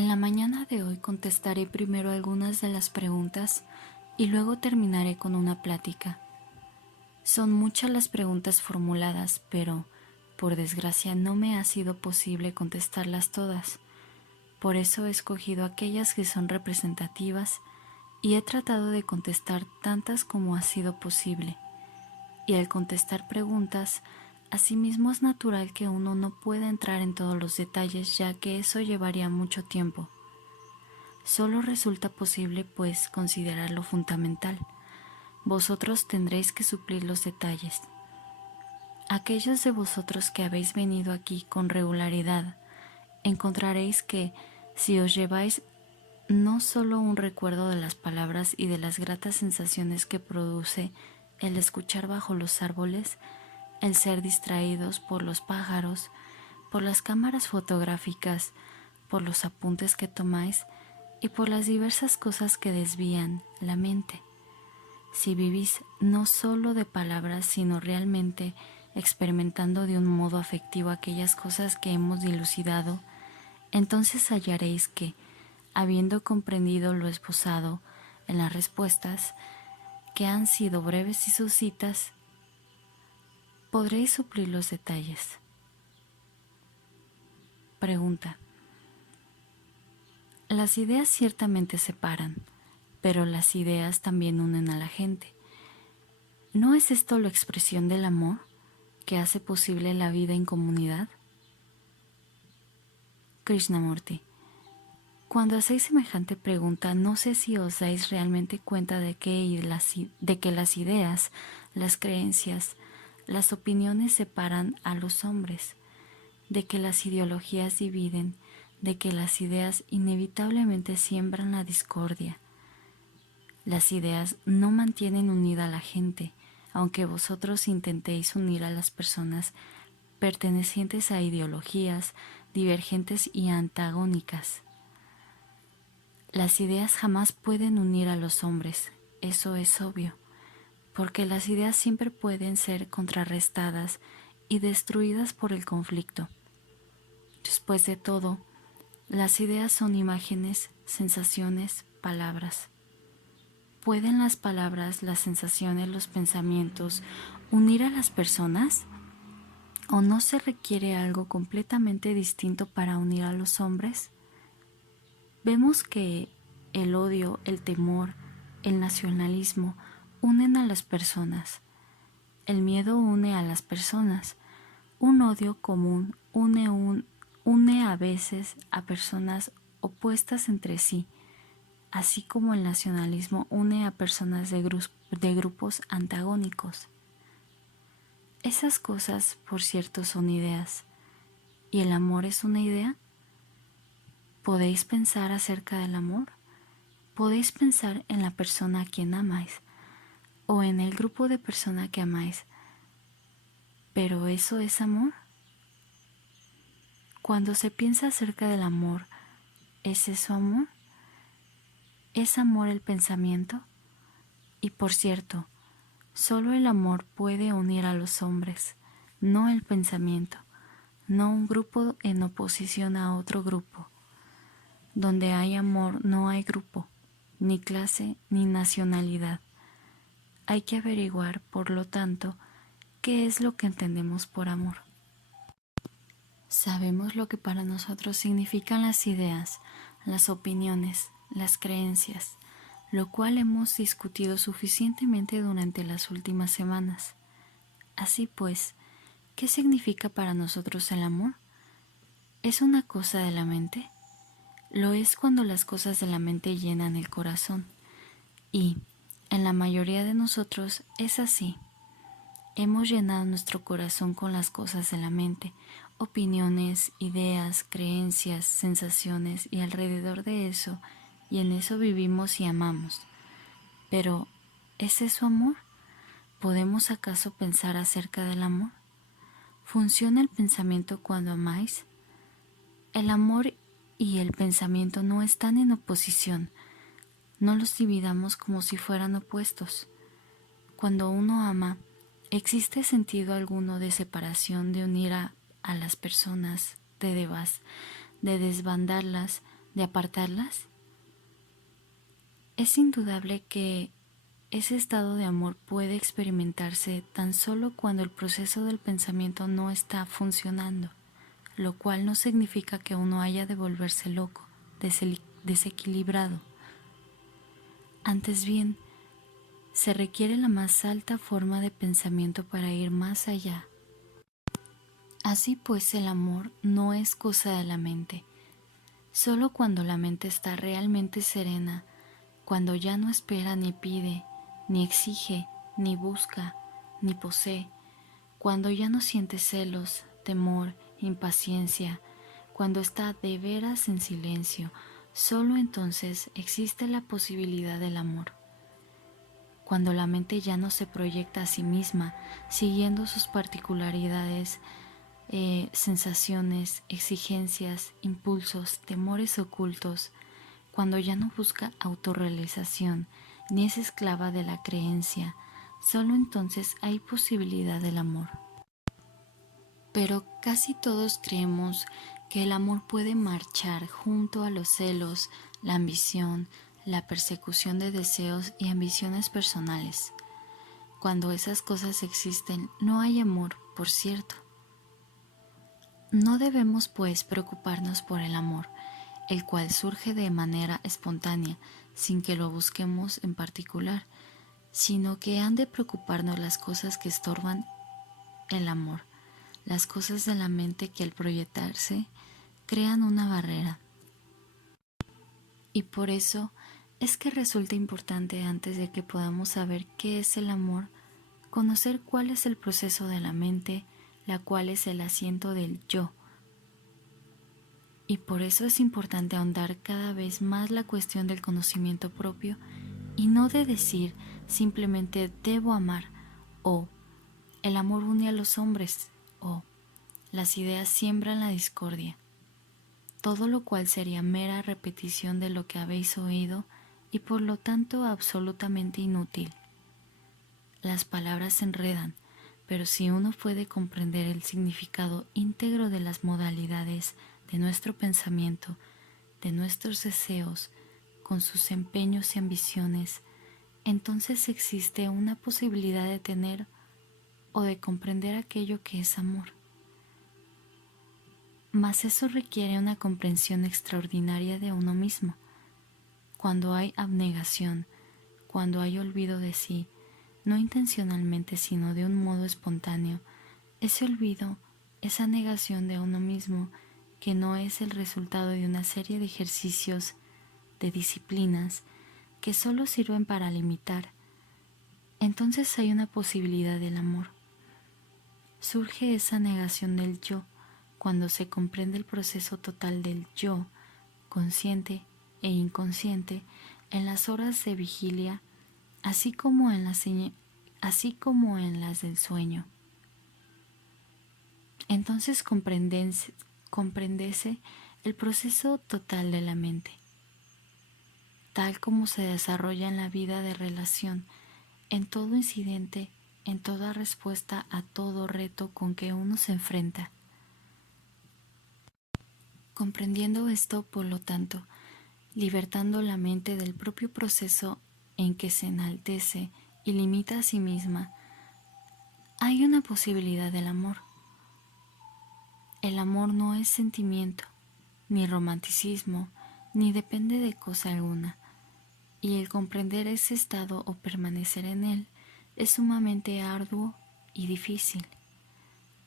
En la mañana de hoy contestaré primero algunas de las preguntas y luego terminaré con una plática. Son muchas las preguntas formuladas, pero, por desgracia, no me ha sido posible contestarlas todas. Por eso he escogido aquellas que son representativas y he tratado de contestar tantas como ha sido posible. Y al contestar preguntas, asimismo es natural que uno no pueda entrar en todos los detalles, ya que eso llevaría mucho tiempo. Solo resulta posible, pues, considerar lo fundamental. Vosotros tendréis que suplir los detalles. Aquellos de vosotros que habéis venido aquí con regularidad, encontraréis que, si os lleváis no solo un recuerdo de las palabras y de las gratas sensaciones que produce el escuchar bajo los árboles, el ser distraídos por los pájaros, por las cámaras fotográficas, por los apuntes que tomáis y por las diversas cosas que desvían la mente. Si vivís no solo de palabras, sino realmente experimentando de un modo afectivo aquellas cosas que hemos dilucidado, entonces hallaréis que, habiendo comprendido lo esbozado en las respuestas, que han sido breves y sucintas, podréis suplir los detalles. Pregunta. Las ideas ciertamente separan, pero las ideas también unen a la gente. ¿No es esto la expresión del amor que hace posible la vida en comunidad? Krishnamurti. Cuando hacéis semejante pregunta, no sé si os dais realmente cuenta de que las ideas, las creencias, las opiniones separan a los hombres, de que las ideologías dividen, de que las ideas inevitablemente siembran la discordia. Las ideas no mantienen unida a la gente, aunque vosotros intentéis unir a las personas pertenecientes a ideologías divergentes y antagónicas. Las ideas jamás pueden unir a los hombres, eso es obvio, porque las ideas siempre pueden ser contrarrestadas y destruidas por el conflicto. Después de todo, las ideas son imágenes, sensaciones, palabras. ¿Pueden las palabras, las sensaciones, los pensamientos unir a las personas? ¿O no se requiere algo completamente distinto para unir a los hombres? Vemos que el odio, el temor, el nacionalismo unen a las personas. El miedo une a las personas. Un odio común une a veces a personas opuestas entre sí, así como el nacionalismo une a personas de grupos antagónicos. Esas cosas, por cierto, son ideas. ¿Y el amor es una idea? ¿Podéis pensar acerca del amor? ¿Podéis pensar en la persona a quien amáis o en el grupo de personas que amáis? ¿Pero eso es amor? Cuando se piensa acerca del amor, ¿es eso amor? ¿Es amor el pensamiento? Y por cierto, solo el amor puede unir a los hombres, no el pensamiento, no un grupo en oposición a otro grupo. Donde hay amor no hay grupo, ni clase, ni nacionalidad. Hay que averiguar, por lo tanto, qué es lo que entendemos por amor. Sabemos lo que para nosotros significan las ideas, las opiniones, las creencias, lo cual hemos discutido suficientemente durante las últimas semanas. Así pues, ¿qué significa para nosotros el amor? ¿Es una cosa de la mente? Lo es cuando las cosas de la mente llenan el corazón. Y, en la mayoría de nosotros, es así. Hemos llenado nuestro corazón con las cosas de la mente, opiniones, ideas, creencias, sensaciones, y alrededor de eso, y en eso vivimos y amamos. Pero, ¿es eso amor? ¿Podemos acaso pensar acerca del amor? ¿Funciona el pensamiento cuando amáis? El amor y el pensamiento no están en oposición. No los dividamos como si fueran opuestos. Cuando uno ama, ¿existe sentido alguno de separación, de unir a las personas, de desbandarlas, de apartarlas? Es indudable que ese estado de amor puede experimentarse tan solo cuando el proceso del pensamiento no está funcionando, lo cual no significa que uno haya de volverse loco, desequilibrado. Antes bien, se requiere la más alta forma de pensamiento para ir más allá. Así pues, el amor no es cosa de la mente. Solo cuando la mente está realmente serena, cuando ya no espera ni pide, ni exige, ni busca, ni posee, cuando ya no siente celos, temor, impaciencia, cuando está de veras en silencio, solo entonces existe la posibilidad del amor. Cuando la mente ya no se proyecta a sí misma, siguiendo sus particularidades, sensaciones, exigencias, impulsos, temores ocultos, cuando ya no busca autorrealización ni es esclava de la creencia, solo entonces hay posibilidad del amor. Pero casi todos creemos que el amor puede marchar junto a los celos, la ambición, la persecución de deseos y ambiciones personales. Cuando esas cosas existen, no hay amor, por cierto. No debemos, pues, preocuparnos por el amor, el cual surge de manera espontánea, sin que lo busquemos en particular, sino que han de preocuparnos las cosas que estorban el amor, las cosas de la mente que al proyectarse crean una barrera. Y por eso es que resulta importante, antes de que podamos saber qué es el amor, conocer cuál es el proceso de la mente, la cual es el asiento del yo. Y por eso es importante ahondar cada vez más la cuestión del conocimiento propio y no de decir simplemente debo amar, o el amor une a los hombres, o las ideas siembran la discordia, todo lo cual sería mera repetición de lo que habéis oído y por lo tanto absolutamente inútil. Las palabras se enredan, pero si uno puede comprender el significado íntegro de las modalidades de nuestro pensamiento, de nuestros deseos, con sus empeños y ambiciones, entonces existe una posibilidad de tener o de comprender aquello que es amor. Mas eso requiere una comprensión extraordinaria de uno mismo. Cuando hay abnegación, cuando hay olvido de sí, no intencionalmente sino de un modo espontáneo, ese olvido, esa negación de uno mismo, que no es el resultado de una serie de ejercicios, de disciplinas, que solo sirven para limitar, entonces hay una posibilidad del amor. Surge esa negación del yo cuando se comprende el proceso total del yo, consciente e inconsciente, en las horas de vigilia, así como en las del sueño. Entonces comprendese el proceso total de la mente, tal como se desarrolla en la vida de relación, en todo incidente, en toda respuesta a todo reto con que uno se enfrenta. Comprendiendo esto, por lo tanto, libertando la mente del propio proceso en que se enaltece y limita a sí misma, hay una posibilidad del amor. El amor no es sentimiento, ni romanticismo, ni depende de cosa alguna, y el comprender ese estado o permanecer en él es sumamente arduo y difícil,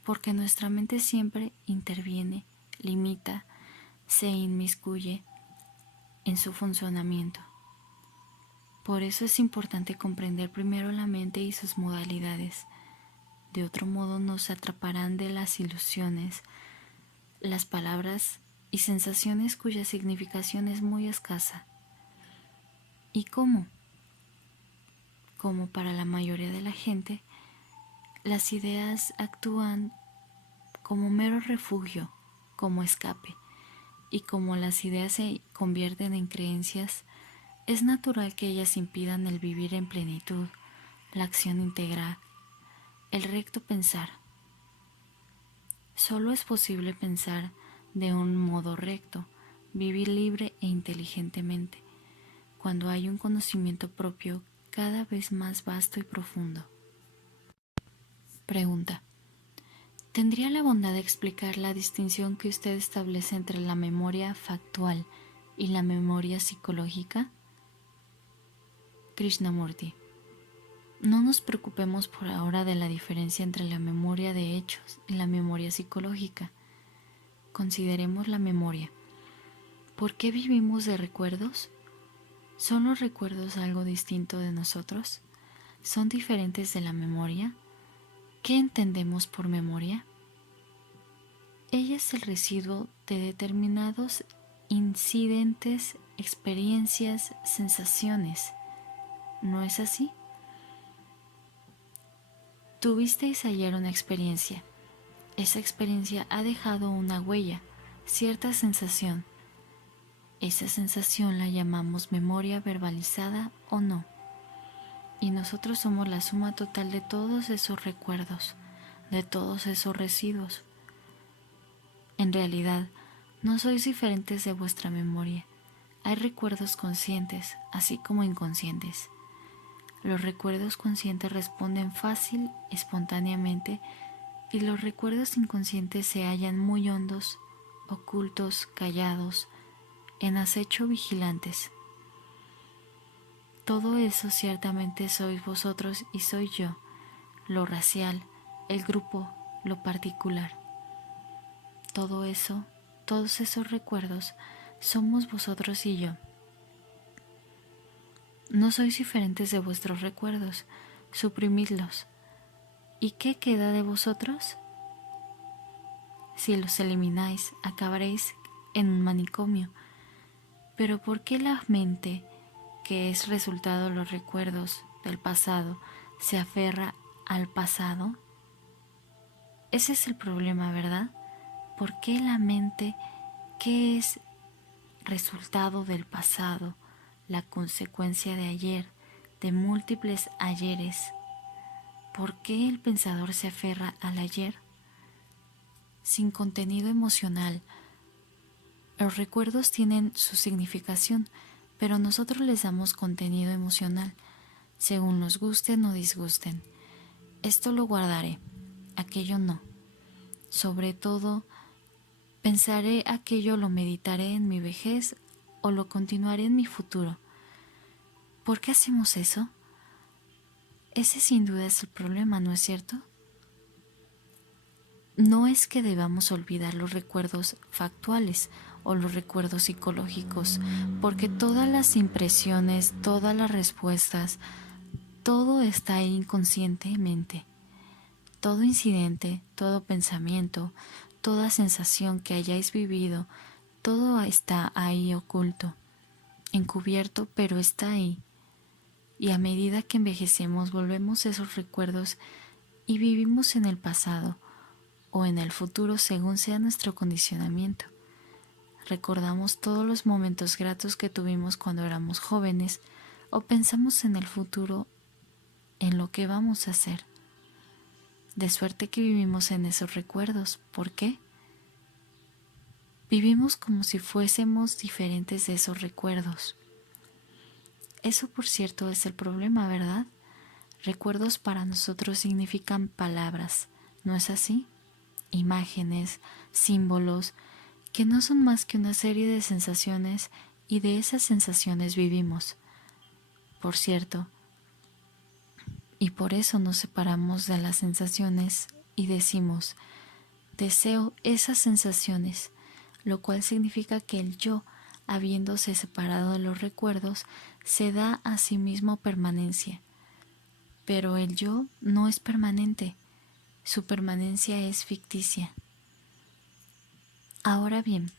porque nuestra mente siempre interviene, limita, se inmiscuye en su funcionamiento. Por eso es importante comprender primero la mente y sus modalidades. De otro modo nos atraparán de las ilusiones, las palabras y sensaciones cuya significación es muy escasa. ¿Y cómo? Como para la mayoría de la gente, las ideas actúan como mero refugio, como escape, y como las ideas se convierten en creencias, es natural que ellas impidan el vivir en plenitud, la acción integral, el recto pensar. Solo es posible pensar de un modo recto, vivir libre e inteligentemente, cuando hay un conocimiento propio cada vez más vasto y profundo. Pregunta: ¿tendría la bondad de explicar la distinción que usted establece entre la memoria factual y la memoria psicológica? Krishnamurti: no nos preocupemos por ahora de la diferencia entre la memoria de hechos y la memoria psicológica. Consideremos la memoria. ¿Por qué vivimos de recuerdos? ¿Son los recuerdos algo distinto de nosotros? ¿Son diferentes de la memoria? ¿Qué entendemos por memoria? Ella es el residuo de determinados incidentes, experiencias, sensaciones. ¿No es así? Tuvisteis ayer una experiencia. Esa experiencia ha dejado una huella, cierta sensación. Esa sensación la llamamos memoria verbalizada o no. Y nosotros somos la suma total de todos esos recuerdos, de todos esos residuos. En realidad, no sois diferentes de vuestra memoria. Hay recuerdos conscientes, así como inconscientes. Los recuerdos conscientes responden fácil, espontáneamente, y los recuerdos inconscientes se hallan muy hondos, ocultos, callados, en acecho vigilantes. Todo eso ciertamente sois vosotros y soy yo, lo racial, el grupo, lo particular. Todo eso, todos esos recuerdos, somos vosotros y yo. No sois diferentes de vuestros recuerdos, suprimidlos. ¿Y qué queda de vosotros? Si los elimináis, acabaréis en un manicomio. Pero ¿por qué la mente, que es resultado de los recuerdos del pasado, se aferra al pasado? Ese es el problema, ¿verdad? ¿Por qué la mente, que es resultado del pasado, la consecuencia de ayer, de múltiples ayeres, por qué el pensador se aferra al ayer? Sin contenido emocional, los recuerdos tienen su significación, pero nosotros les damos contenido emocional, según nos gusten o disgusten. Esto lo guardaré, aquello no. Sobre todo, pensaré aquello, lo meditaré en mi vejez o lo continuaré en mi futuro. ¿Por qué hacemos eso? Ese sin duda es el problema, ¿no es cierto? No es que debamos olvidar los recuerdos factuales o los recuerdos psicológicos, porque todas las impresiones, todas las respuestas, todo está ahí inconscientemente. Todo incidente, todo pensamiento, toda sensación que hayáis vivido, todo está ahí oculto, encubierto, pero está ahí. Y a medida que envejecemos volvemos esos recuerdos y vivimos en el pasado o en el futuro según sea nuestro condicionamiento. Recordamos todos los momentos gratos que tuvimos cuando éramos jóvenes o pensamos en el futuro, en lo que vamos a hacer. De suerte que vivimos en esos recuerdos. ¿Por qué? Vivimos como si fuésemos diferentes de esos recuerdos. Eso, por cierto, es el problema, ¿verdad? Recuerdos para nosotros significan palabras, ¿no es así? Imágenes, símbolos, que no son más que una serie de sensaciones y de esas sensaciones vivimos. Por cierto, y por eso nos separamos de las sensaciones y decimos, deseo esas sensaciones, lo cual significa que el yo, habiéndose separado de los recuerdos, se da a sí mismo permanencia. Pero el yo no es permanente, su permanencia es ficticia. Ahora bien,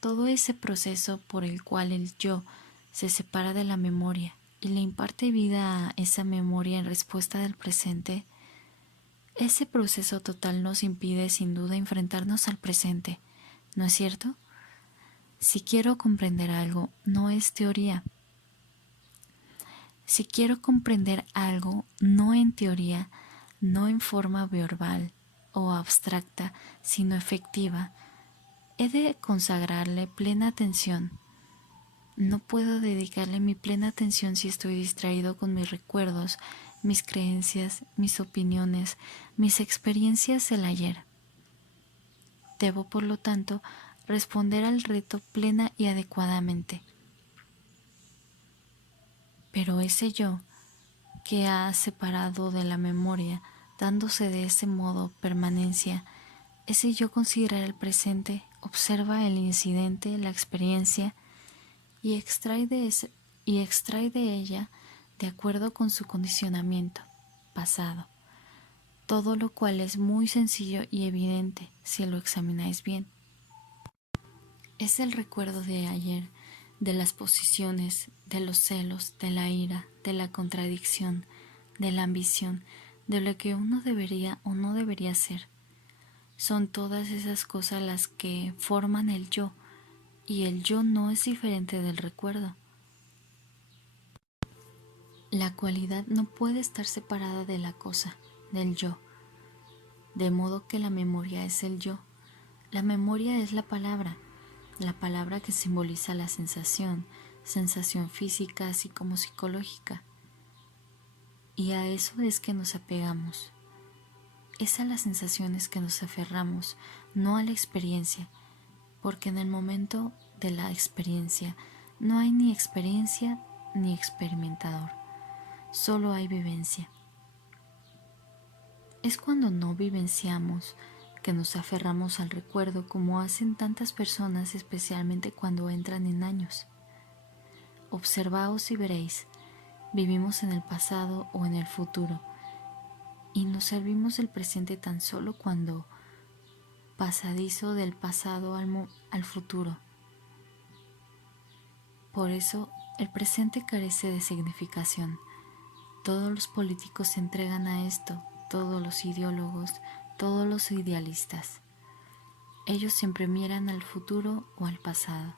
todo ese proceso por el cual el yo se separa de la memoria y le imparte vida a esa memoria en respuesta del presente, ese proceso total nos impide sin duda enfrentarnos al presente, ¿no es cierto? Si quiero comprender algo, no es teoría. Si quiero comprender algo, no en teoría, no en forma verbal o abstracta, sino efectiva, he de consagrarle plena atención. No puedo dedicarle mi plena atención si estoy distraído con mis recuerdos, mis creencias, mis opiniones, mis experiencias del ayer. Debo, por lo tanto, responder al reto plena y adecuadamente. Pero ese yo, que ha separado de la memoria, dándose de ese modo permanencia, ese yo considera el presente, observa el incidente, la experiencia, y extrae de ella, de acuerdo con su condicionamiento pasado, todo lo cual es muy sencillo y evidente si lo examináis bien. Es el recuerdo de ayer, de las posiciones, de los celos, de la ira, de la contradicción, de la ambición, de lo que uno debería o no debería ser. Son todas esas cosas las que forman el yo, y el yo no es diferente del recuerdo. La cualidad no puede estar separada de la cosa, del yo, de modo que la memoria es el yo. La memoria es la palabra que simboliza la sensación, sensación física así como psicológica. Y a eso es que nos apegamos. Es a las sensaciones que nos aferramos, no a la experiencia, porque en el momento de la experiencia no hay ni experiencia ni experimentador. Solo hay vivencia. Es cuando no vivenciamos que nos aferramos al recuerdo, como hacen tantas personas, especialmente cuando entran en años. Observaos y veréis, vivimos en el pasado o en el futuro, y nos servimos del presente tan solo cuando pasadizo del pasado al futuro. Por eso el presente carece de significación. Todos los políticos se entregan a esto, todos los ideólogos, todos los idealistas. Ellos siempre miran al futuro o al pasado.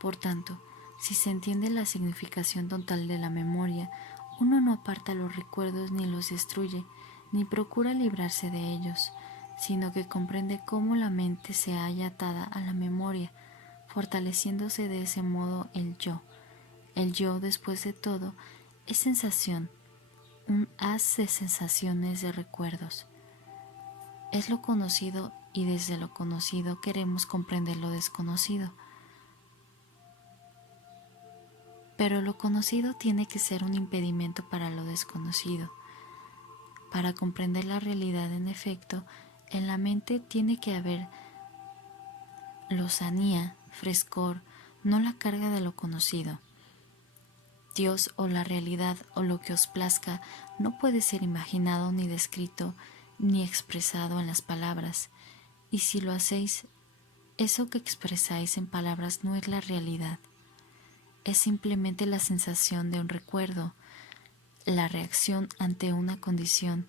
Por tanto, si se entiende la significación total de la memoria, uno no aparta los recuerdos ni los destruye, ni procura librarse de ellos, sino que comprende cómo la mente se halla atada a la memoria, fortaleciéndose de ese modo el yo. El yo, después de todo, es sensación, un haz de sensaciones, de recuerdos. Es lo conocido y desde lo conocido queremos comprender lo desconocido. Pero lo conocido tiene que ser un impedimento para lo desconocido. Para comprender la realidad, en efecto, en la mente tiene que haber lozanía, frescor, no la carga de lo conocido. Dios o la realidad o lo que os plazca no puede ser imaginado ni descrito ni expresado en las palabras, y si lo hacéis, eso que expresáis en palabras no es la realidad, es simplemente la sensación de un recuerdo, la reacción ante una condición,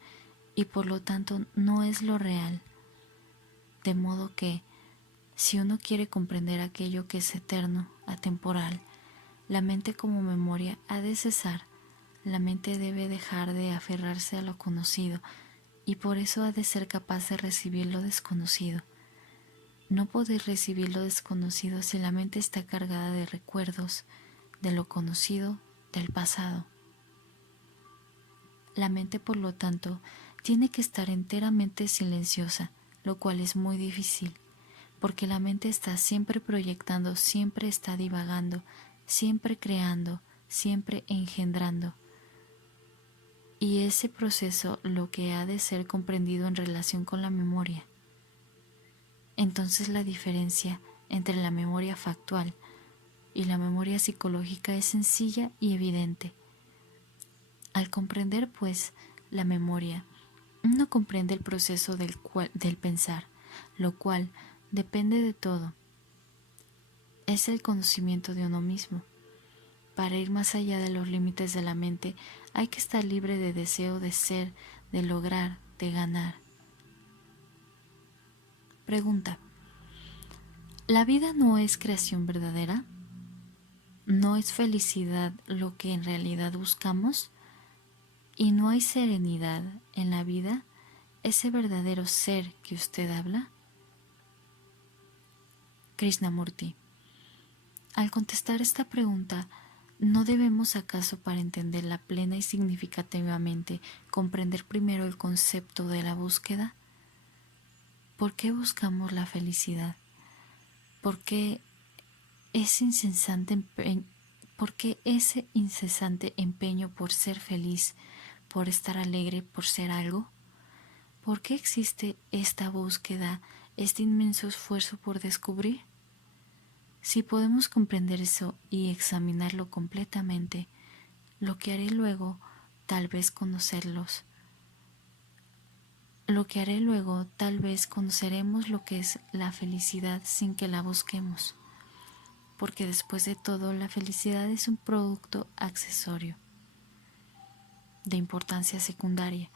y por lo tanto no es lo real. De modo que, si uno quiere comprender aquello que es eterno, atemporal, la mente como memoria ha de cesar, la mente debe dejar de aferrarse a lo conocido y por eso ha de ser capaz de recibir lo desconocido. No podéis recibir lo desconocido si la mente está cargada de recuerdos, de lo conocido, del pasado. La mente, por lo tanto, tiene que estar enteramente silenciosa, lo cual es muy difícil, porque la mente está siempre proyectando, siempre está divagando, siempre creando, siempre engendrando. Y ese proceso lo que ha de ser comprendido en relación con la memoria. Entonces la diferencia entre la memoria factual y la memoria psicológica es sencilla y evidente. Al comprender, pues, la memoria, uno comprende el proceso del pensar, lo cual depende de todo. Es el conocimiento de uno mismo. Para ir más allá de los límites de la mente, hay que estar libre de deseo de ser, de lograr, de ganar. Pregunta: ¿la vida no es creación verdadera? ¿No es felicidad lo que en realidad buscamos? ¿Y no hay serenidad en la vida, ese verdadero ser que usted habla? Krishnamurti. Al contestar esta pregunta, ¿no debemos acaso, para entenderla plena y significativamente, comprender primero el concepto de la búsqueda? ¿Por qué buscamos la felicidad? ¿Por qué ese incesante empeño por ser feliz, por estar alegre, por ser algo? ¿Por qué existe esta búsqueda, este inmenso esfuerzo por descubrir? Si podemos comprender eso y examinarlo completamente, lo que haré luego, tal vez conoceremos lo que es la felicidad sin que la busquemos, porque después de todo la felicidad es un producto accesorio, de importancia secundaria.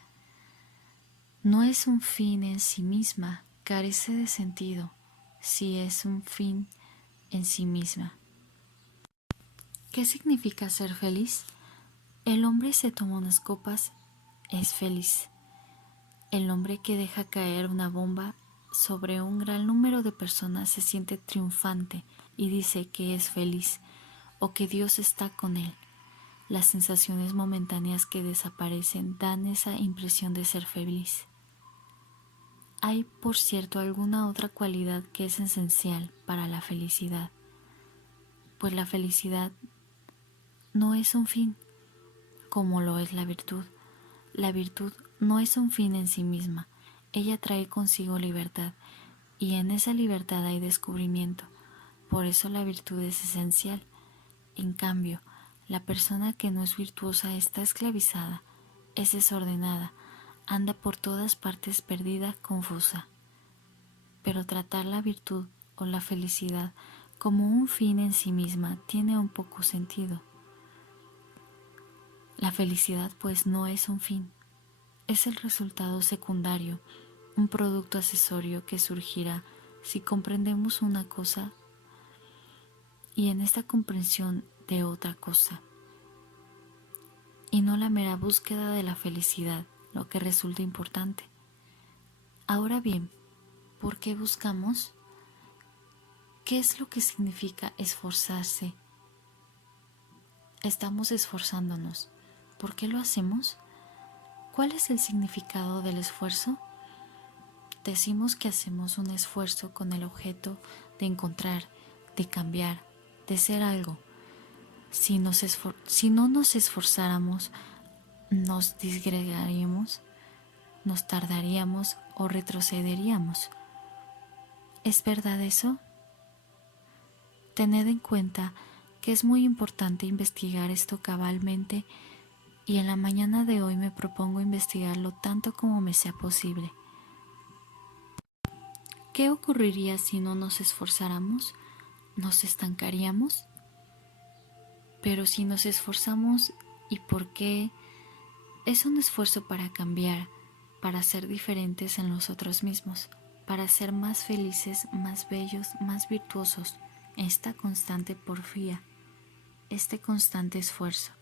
No es un fin en sí misma, carece de sentido si es un fin en sí misma. ¿Qué significa ser feliz? El hombre se toma unas copas, es feliz. El hombre que deja caer una bomba sobre un gran número de personas se siente triunfante y dice que es feliz o que Dios está con él. Las sensaciones momentáneas que desaparecen dan esa impresión de ser feliz. Hay, por cierto, alguna otra cualidad que es esencial para la felicidad, pues la felicidad no es un fin, como lo es la virtud. La virtud no es un fin en sí misma, ella trae consigo libertad, y en esa libertad hay descubrimiento, por eso la virtud es esencial. En cambio, la persona que no es virtuosa está esclavizada, es desordenada, anda por todas partes perdida, confusa. Pero tratar la virtud o la felicidad como un fin en sí misma tiene un poco sentido. La felicidad pues no es un fin, es el resultado secundario, un producto accesorio que surgirá si comprendemos una cosa y en esta comprensión de otra cosa, y no la mera búsqueda de la felicidad, lo que resulta importante. Ahora bien, ¿por qué buscamos? ¿Qué es lo que significa esforzarse? Estamos esforzándonos. ¿Por qué lo hacemos? ¿Cuál es el significado del esfuerzo? Decimos que hacemos un esfuerzo con el objeto de encontrar, de cambiar, de ser algo. Si no nos esforzáramos, nos disgregaríamos, nos tardaríamos o retrocederíamos. ¿Es verdad eso? Tened en cuenta que es muy importante investigar esto cabalmente y en la mañana de hoy me propongo investigarlo tanto como me sea posible. ¿Qué ocurriría si no nos esforzáramos? ¿Nos estancaríamos? Pero si nos esforzamos, ¿y por qué? Es un esfuerzo para cambiar, para ser diferentes en nosotros mismos, para ser más felices, más bellos, más virtuosos, esta constante porfía, este constante esfuerzo.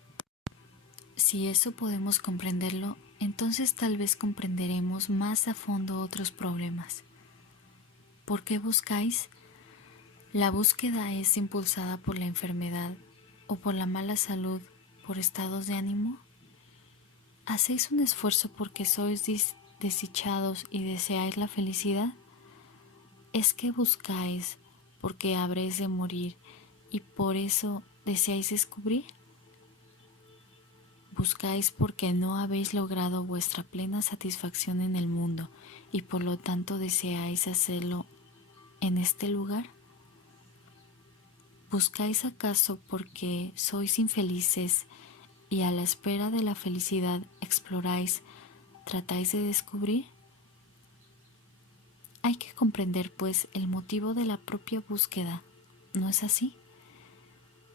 Si eso podemos comprenderlo, entonces tal vez comprenderemos más a fondo otros problemas. ¿Por qué buscáis? La búsqueda es impulsada por la enfermedad o por la mala salud, por estados de ánimo. ¿Hacéis un esfuerzo porque sois desdichados y deseáis la felicidad? ¿Es que buscáis porque habréis de morir y por eso deseáis descubrir? ¿Buscáis porque no habéis logrado vuestra plena satisfacción en el mundo y por lo tanto deseáis hacerlo en este lugar? ¿Buscáis acaso porque sois infelices y a la espera de la felicidad exploráis, tratáis de descubrir? Hay que comprender pues el motivo de la propia búsqueda, ¿no es así?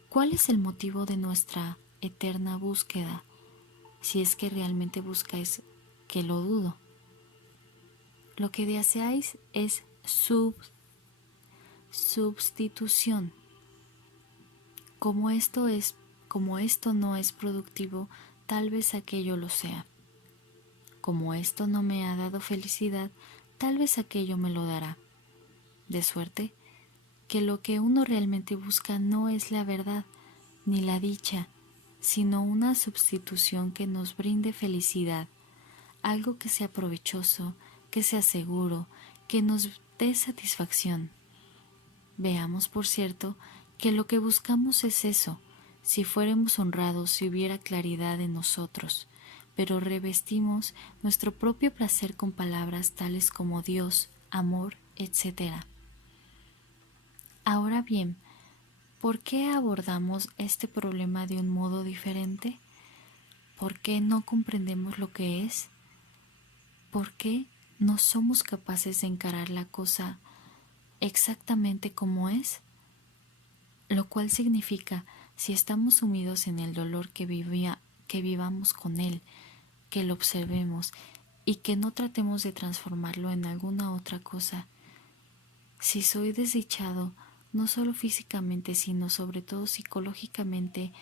¿Cuál es el motivo de nuestra eterna búsqueda? Si es que realmente buscáis, que lo dudo. Lo que deseáis es substitución. Como esto no es productivo, tal vez aquello lo sea. Como esto no me ha dado felicidad, tal vez aquello me lo dará. De suerte que lo que uno realmente busca no es la verdad ni la dicha, sino una sustitución que nos brinde felicidad, algo que sea provechoso, que sea seguro, que nos dé satisfacción. Veamos, por cierto, que lo que buscamos es eso. Si fuéramos honrados, si hubiera claridad en nosotros, pero revestimos nuestro propio placer con palabras tales como Dios, amor, etc. Ahora bien, ¿por qué abordamos este problema de un modo diferente? ¿Por qué no comprendemos lo que es? ¿Por qué no somos capaces de encarar la cosa exactamente como es? Lo cual significa, si estamos sumidos en el dolor que vivamos con él, que lo observemos y que no tratemos de transformarlo en alguna otra cosa. Si soy desdichado, no solo físicamente, sino sobre todo psicológicamente,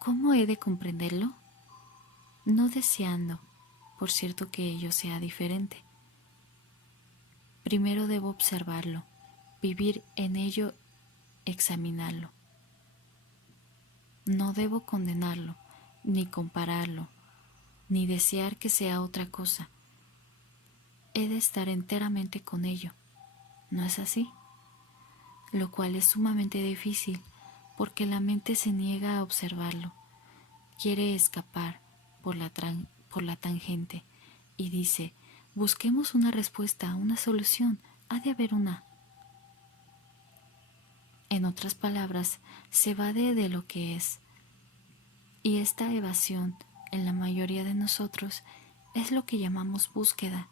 ¿cómo he de comprenderlo? No deseando, por cierto, que ello sea diferente. Primero debo observarlo, vivir en ello, examinarlo. No debo condenarlo, ni compararlo, ni desear que sea otra cosa. He de estar enteramente con ello. ¿No es así? Lo cual es sumamente difícil, porque la mente se niega a observarlo. Quiere escapar por la tangente y dice, busquemos una respuesta, una solución, ha de haber una. En otras palabras, se evade de lo que es. Y esta evasión, en la mayoría de nosotros, es lo que llamamos búsqueda.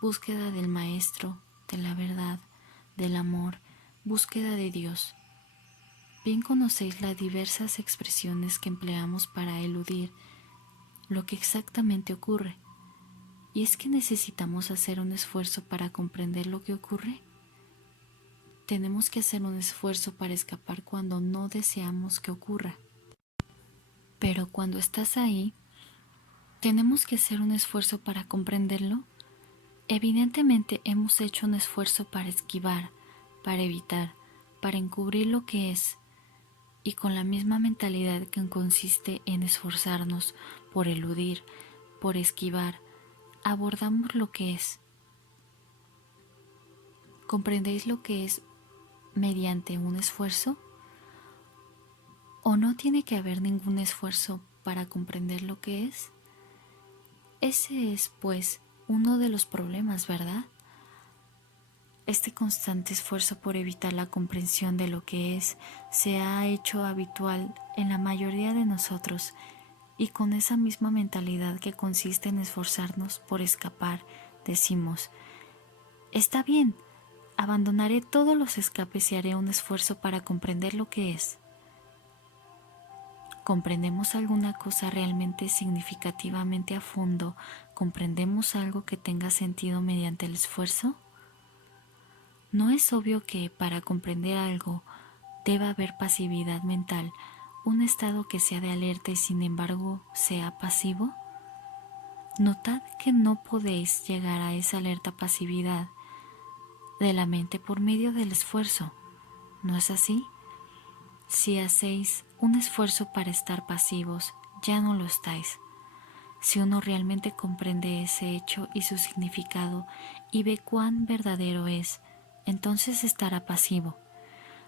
Búsqueda del Maestro, de la verdad, del amor, búsqueda de Dios. Bien conocéis las diversas expresiones que empleamos para eludir lo que exactamente ocurre. ¿Y es que necesitamos hacer un esfuerzo para comprender lo que ocurre? Tenemos que hacer un esfuerzo para escapar cuando no deseamos que ocurra. Pero cuando estás ahí, ¿tenemos que hacer un esfuerzo para comprenderlo? Evidentemente hemos hecho un esfuerzo para esquivar, para evitar, para encubrir lo que es, y con la misma mentalidad que consiste en esforzarnos por eludir, por esquivar, abordamos lo que es. ¿Comprendéis lo que es mediante un esfuerzo? ¿O no tiene que haber ningún esfuerzo para comprender lo que es? Ese es, pues, uno de los problemas, ¿verdad? Este constante esfuerzo por evitar la comprensión de lo que es se ha hecho habitual en la mayoría de nosotros, y con esa misma mentalidad que consiste en esforzarnos por escapar, decimos, está bien, abandonaré todos los escapes y haré un esfuerzo para comprender lo que es. ¿Comprendemos alguna cosa realmente significativamente a fondo? ¿Comprendemos algo que tenga sentido mediante el esfuerzo? ¿No es obvio que para comprender algo deba haber pasividad mental, un estado que sea de alerta y sin embargo sea pasivo? Notad que no podéis llegar a esa alerta pasividad de la mente por medio del esfuerzo, ¿no es así? Si hacéis un esfuerzo para estar pasivos, ya no lo estáis. Si uno realmente comprende ese hecho y su significado y ve cuán verdadero es, entonces estará pasivo.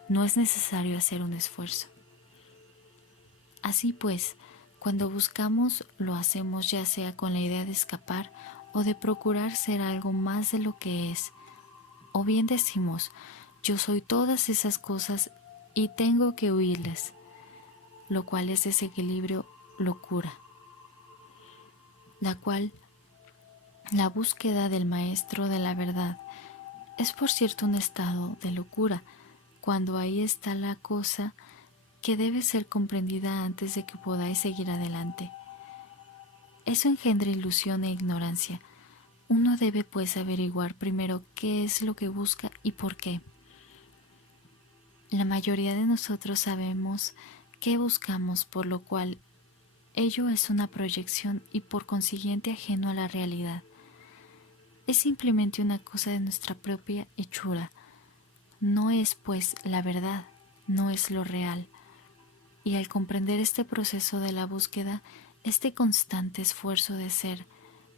No es necesario hacer un esfuerzo. Así pues, cuando buscamos, lo hacemos ya sea con la idea de escapar o de procurar ser algo más de lo que es. O bien decimos, yo soy todas esas cosas y tengo que huirles, lo cual es desequilibrio, locura, la cual la búsqueda del maestro de la verdad es por cierto un estado de locura, cuando ahí está la cosa que debe ser comprendida antes de que podáis seguir adelante. Eso engendra ilusión e ignorancia. Uno debe pues averiguar primero qué es lo que busca y por qué. La mayoría de nosotros sabemos qué buscamos, por lo cual ello es una proyección y por consiguiente ajeno a la realidad. Es simplemente una cosa de nuestra propia hechura. no es pues la verdad, no es lo real. Y al comprender este proceso de la búsqueda, este constante esfuerzo de ser,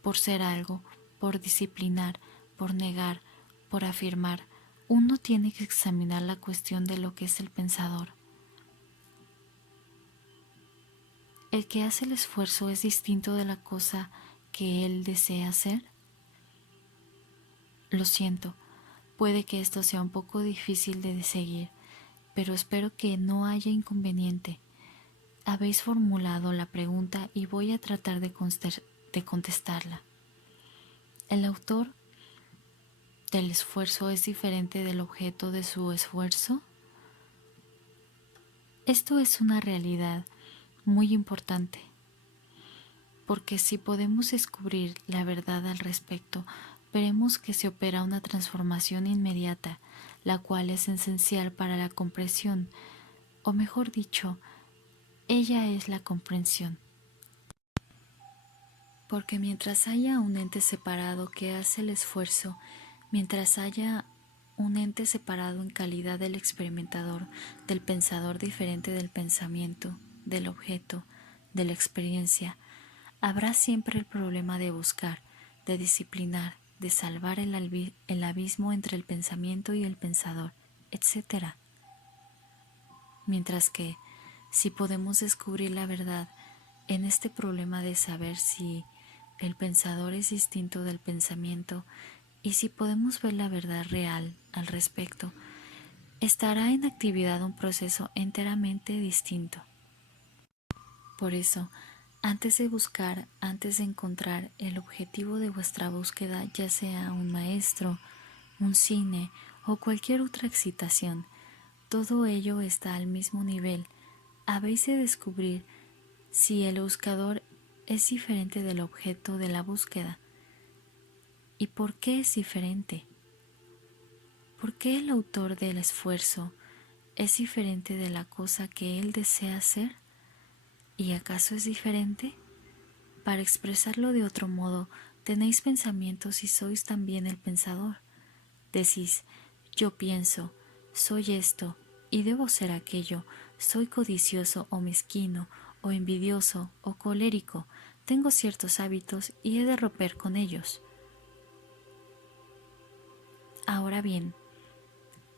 por ser algo, por disciplinar, por negar, por afirmar, uno tiene que examinar la cuestión de lo que es el pensador. ¿El que hace el esfuerzo es distinto de la cosa que él desea hacer? Lo siento, puede que esto sea un poco difícil de seguir, pero espero que no haya inconveniente. Habéis formulado la pregunta y voy a tratar de contestarla. ¿El autor del esfuerzo es diferente del objeto de su esfuerzo? Esto es una realidad muy importante, porque si podemos descubrir la verdad al respecto, veremos que se opera una transformación inmediata, la cual es esencial para la comprensión, o mejor dicho, ella es la comprensión. Porque mientras haya un ente separado que hace el esfuerzo, mientras haya un ente separado en calidad del experimentador, del pensador diferente del pensamiento, del objeto, de la experiencia, habrá siempre el problema de buscar, de disciplinar, de salvar el abismo entre el pensamiento y el pensador, etc. Mientras que, si podemos descubrir la verdad en este problema de saber si el pensador es distinto del pensamiento y si podemos ver la verdad real al respecto, estará en actividad un proceso enteramente distinto. Por eso, antes de buscar, antes de encontrar el objetivo de vuestra búsqueda, ya sea un maestro, un cine o cualquier otra excitación, todo ello está al mismo nivel. Habéis de descubrir si el buscador es diferente del objeto de la búsqueda. ¿Y por qué es diferente? ¿Por qué el autor del esfuerzo es diferente de la cosa que él desea hacer? ¿Y acaso es diferente? Para expresarlo de otro modo, tenéis pensamientos y sois también el pensador. Decís, yo pienso, soy esto y debo ser aquello, soy codicioso o mezquino, o envidioso o colérico, tengo ciertos hábitos y he de romper con ellos. Ahora bien,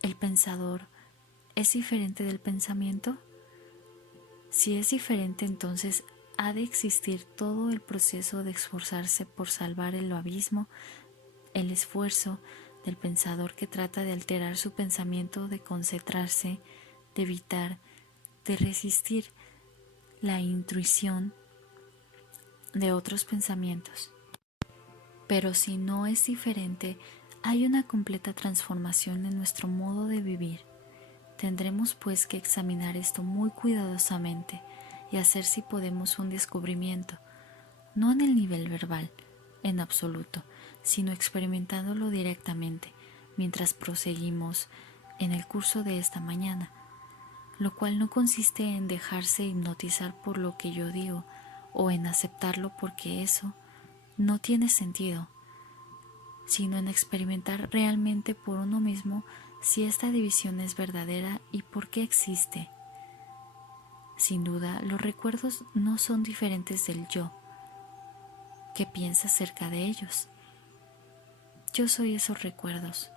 ¿el pensador es diferente del pensamiento? Si es diferente, entonces ha de existir todo el proceso de esforzarse por salvar el abismo, el esfuerzo del pensador que trata de alterar su pensamiento, de concentrarse, de evitar, de resistir la intrusión de otros pensamientos. Pero si no es diferente, hay una completa transformación en nuestro modo de vivir. Tendremos pues que examinar esto muy cuidadosamente y hacer si podemos un descubrimiento, no en el nivel verbal, en absoluto, sino experimentándolo directamente mientras proseguimos en el curso de esta mañana, lo cual no consiste en dejarse hipnotizar por lo que yo digo o en aceptarlo porque eso no tiene sentido, sino en experimentar realmente por uno mismo si esta división es verdadera y por qué existe. Sin duda, los recuerdos no son diferentes del yo. ¿Qué piensa acerca de ellos? Yo soy esos recuerdos,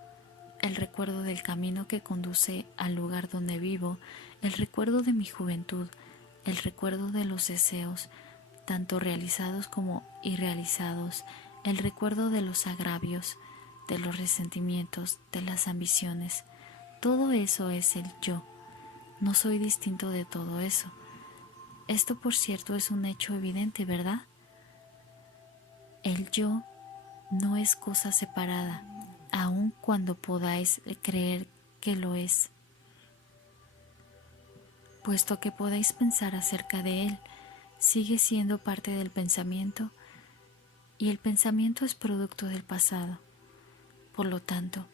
el recuerdo del camino que conduce al lugar donde vivo, el recuerdo de mi juventud, el recuerdo de los deseos, tanto realizados como irrealizados, el recuerdo de los agravios, de los resentimientos, de las ambiciones. Todo eso es el yo. No soy distinto de todo eso. Esto, por cierto, es un hecho evidente, ¿verdad? El yo no es cosa separada, aun cuando podáis creer que lo es. Puesto que podéis pensar acerca de él, sigue siendo parte del pensamiento y el pensamiento es producto del pasado. Por lo tanto,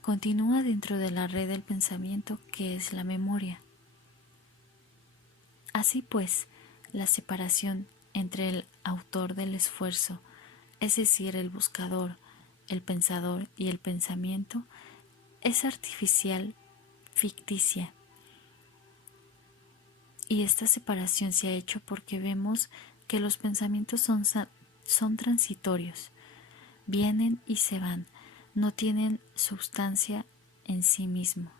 continúa dentro de la red del pensamiento que es la memoria. Así pues, la separación entre el autor del esfuerzo, es decir, el buscador, el pensador y el pensamiento, es artificial ficticia. Y esta separación se ha hecho porque vemos que los pensamientos son transitorios, vienen y se van, no tienen sustancia en sí mismo.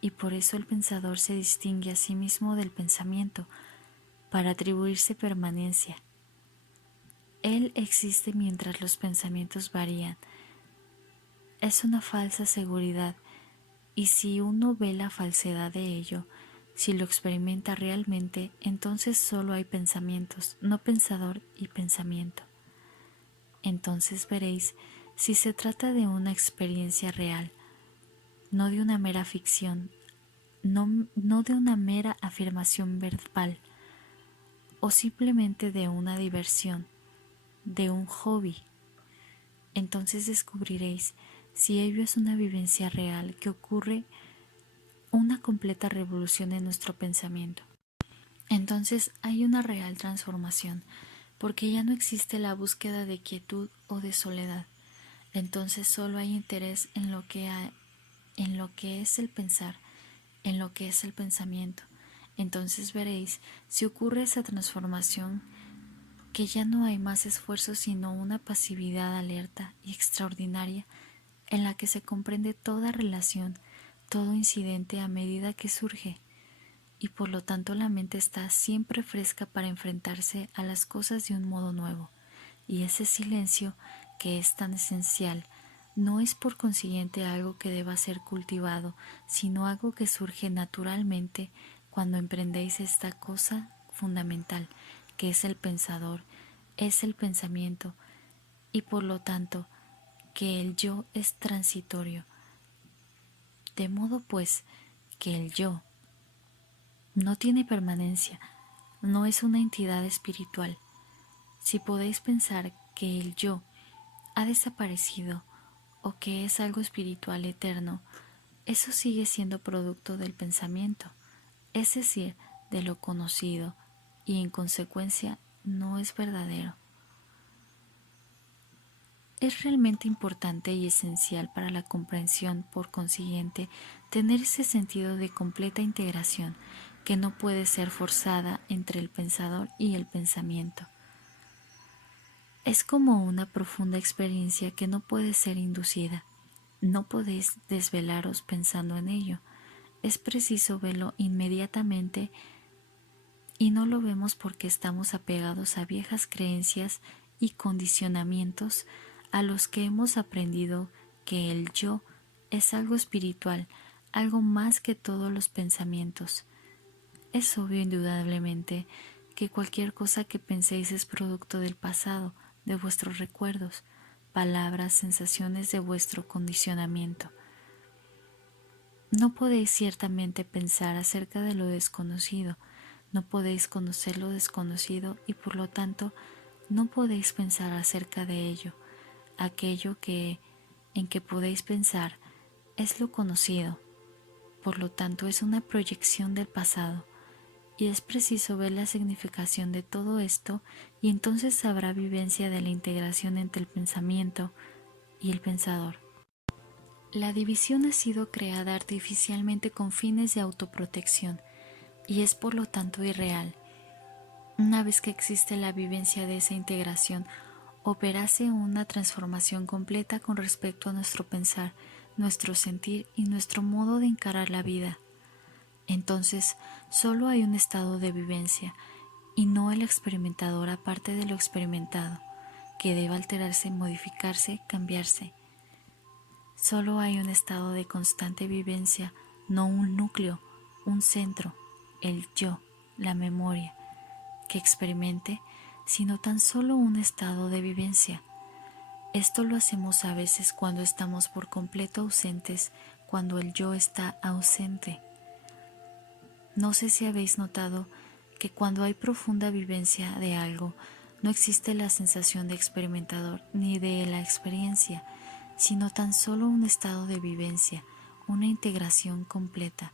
Y por eso el pensador se distingue a sí mismo del pensamiento, para atribuirse permanencia. Él existe mientras los pensamientos varían. Es una falsa seguridad, y si uno ve la falsedad de ello, si lo experimenta realmente, entonces solo hay pensamientos, no pensador y pensamiento. Entonces veréis si se trata de una experiencia real, no de una mera ficción, no de una mera afirmación verbal, o simplemente de una diversión, de un hobby. Entonces descubriréis si ello es una vivencia real que ocurre una completa revolución en nuestro pensamiento. Entonces hay una real transformación, porque ya no existe la búsqueda de quietud o de soledad. Entonces solo hay interés en lo que es el pensar, en lo que es el pensamiento. Entonces veréis si ocurre esa transformación, que ya no hay más esfuerzo sino una pasividad alerta y extraordinaria en la que se comprende toda relación, todo incidente a medida que surge, y por lo tanto la mente está siempre fresca para enfrentarse a las cosas de un modo nuevo, y ese silencio, que es tan esencial, no es por consiguiente algo que deba ser cultivado, sino algo que surge naturalmente cuando emprendéis esta cosa fundamental, que es el pensador, es el pensamiento, y por lo tanto que el yo es transitorio. De modo pues que el yo no tiene permanencia, no es una entidad espiritual. Si podéis pensar que el yo ha desaparecido o que es algo espiritual eterno, eso sigue siendo producto del pensamiento, es decir, de lo conocido, y en consecuencia no es verdadero. Es realmente importante y esencial para la comprensión, por consiguiente, tener ese sentido de completa integración que no puede ser forzada entre el pensador y el pensamiento. Es como una profunda experiencia que no puede ser inducida. No podéis desvelaros pensando en ello. Es preciso verlo inmediatamente, y no lo vemos porque estamos apegados a viejas creencias y condicionamientos a los que hemos aprendido que el yo es algo espiritual, algo más que todos los pensamientos. Es obvio indudablemente que cualquier cosa que penséis es producto del pasado, de vuestros recuerdos, palabras, sensaciones de vuestro condicionamiento. No podéis ciertamente pensar acerca de lo desconocido, no podéis conocer lo desconocido y por lo tanto no podéis pensar acerca de ello. Aquello en que podéis pensar es lo conocido, por lo tanto es una proyección del pasado, y es preciso ver la significación de todo esto, y entonces habrá vivencia de la integración entre el pensamiento y el pensador. La división ha sido creada artificialmente con fines de autoprotección y es por lo tanto irreal. Una vez que existe la vivencia de esa integración, operase una transformación completa con respecto a nuestro pensar, nuestro sentir y nuestro modo de encarar la vida. Entonces, solo hay un estado de vivencia y no el experimentador aparte de lo experimentado, que debe alterarse, modificarse, cambiarse. Solo hay un estado de constante vivencia, no un núcleo, un centro, el yo, la memoria, que experimente, sino tan solo un estado de vivencia. Esto lo hacemos a veces cuando estamos por completo ausentes, cuando el yo está ausente. No sé si habéis notado que cuando hay profunda vivencia de algo, no existe la sensación de experimentador ni de la experiencia, sino tan solo un estado de vivencia, una integración completa.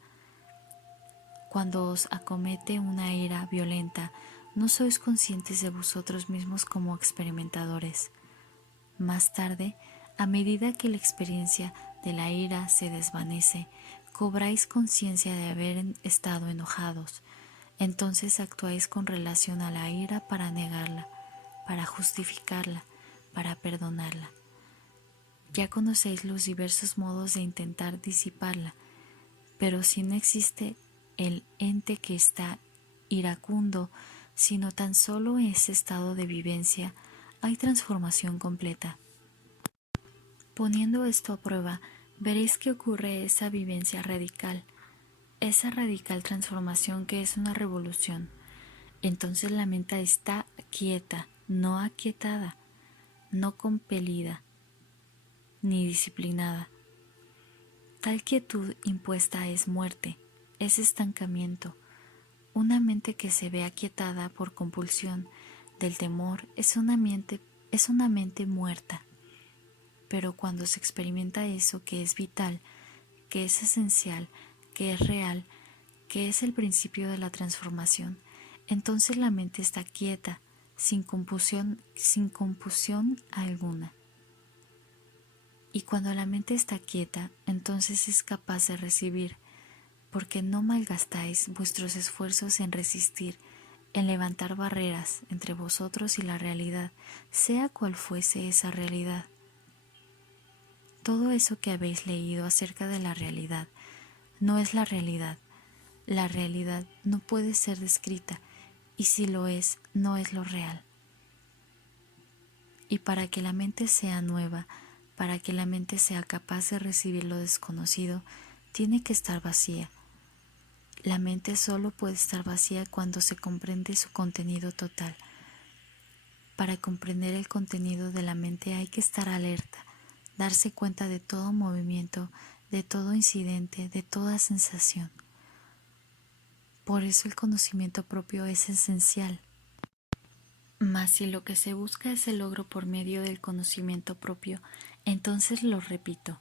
Cuando os acomete una ira violenta, no sois conscientes de vosotros mismos como experimentadores. Más tarde, a medida que la experiencia de la ira se desvanece, cobráis conciencia de haber estado enojados, entonces actuáis con relación a la ira para negarla, para justificarla, para perdonarla. Ya conocéis los diversos modos de intentar disiparla, pero si no existe el ente que está iracundo, sino tan solo ese estado de vivencia, hay transformación completa. Poniendo esto a prueba, veréis que ocurre esa vivencia radical, esa radical transformación que es una revolución. Entonces la mente está quieta, no aquietada, no compelida, ni disciplinada. Tal quietud impuesta es muerte, es estancamiento. Una mente que se ve aquietada por compulsión del temor es una mente muerta. Pero cuando se experimenta eso que es vital, que es esencial, que es real, que es el principio de la transformación, entonces la mente está quieta, sin compunción alguna. Y cuando la mente está quieta, entonces es capaz de recibir, porque no malgastáis vuestros esfuerzos en resistir, en levantar barreras entre vosotros y la realidad, sea cual fuese esa realidad. Todo eso que habéis leído acerca de la realidad no es la realidad. La realidad no puede ser descrita, y si lo es, no es lo real. Y para que la mente sea nueva, para que la mente sea capaz de recibir lo desconocido, tiene que estar vacía. La mente solo puede estar vacía cuando se comprende su contenido total. Para comprender el contenido de la mente hay que estar alerta, darse cuenta de todo movimiento, de todo incidente, de toda sensación. Por eso el conocimiento propio es esencial. Mas si lo que se busca es el logro por medio del conocimiento propio, entonces lo repito,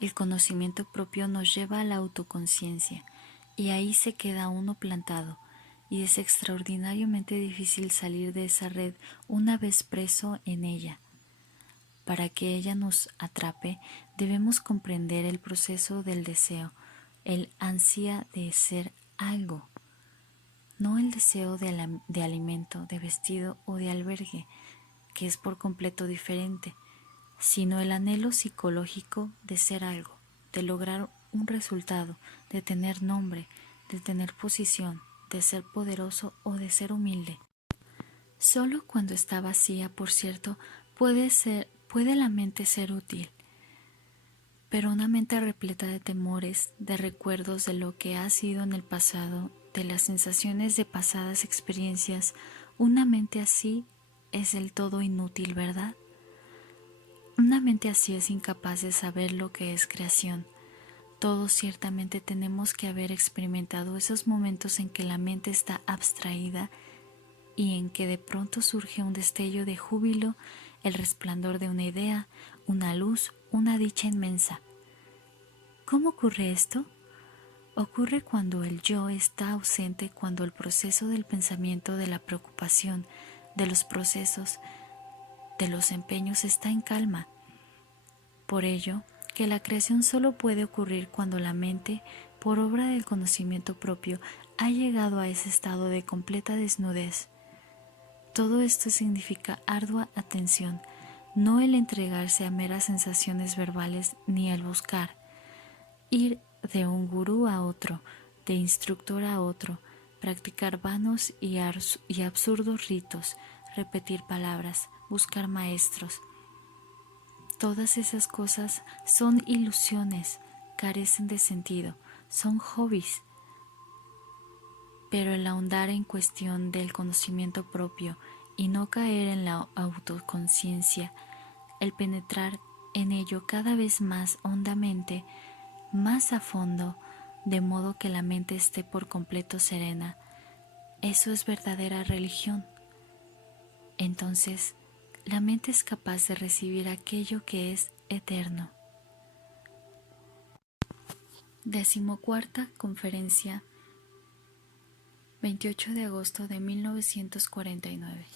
el conocimiento propio nos lleva a la autoconciencia, y ahí se queda uno plantado, y es extraordinariamente difícil salir de esa red una vez preso en ella. Para que ella nos atrape, debemos comprender el proceso del deseo, el ansia de ser algo. No el deseo de alimento, de vestido o de albergue, que es por completo diferente, sino el anhelo psicológico de ser algo, de lograr un resultado, de tener nombre, de tener posición, de ser poderoso o de ser humilde. Solo cuando está vacía, por cierto, puede la mente ser útil. Pero una mente repleta de temores, de recuerdos de lo que ha sido en el pasado, de las sensaciones de pasadas experiencias, una mente así es del todo inútil, ¿verdad? Una mente así es incapaz de saber lo que es creación. Todos ciertamente tenemos que haber experimentado esos momentos en que la mente está abstraída y en que de pronto surge un destello de júbilo, el resplandor de una idea, una luz, una dicha inmensa. ¿Cómo ocurre esto? Ocurre cuando el yo está ausente, cuando el proceso del pensamiento, de la preocupación, de los procesos, de los empeños está en calma. Por ello, que la creación solo puede ocurrir cuando la mente, por obra del conocimiento propio, ha llegado a ese estado de completa desnudez. Todo esto significa ardua atención, no el entregarse a meras sensaciones verbales ni el buscar, ir de un gurú a otro, de instructor a otro, practicar vanos y absurdos ritos, repetir palabras, buscar maestros. Todas esas cosas son ilusiones, carecen de sentido, son hobbies. Pero el ahondar en cuestión del conocimiento propio y no caer en la autoconciencia, el penetrar en ello cada vez más hondamente, más a fondo, de modo que la mente esté por completo serena, eso es verdadera religión. Entonces, la mente es capaz de recibir aquello que es eterno. 14ª Conferencia, 28 de agosto de 1949.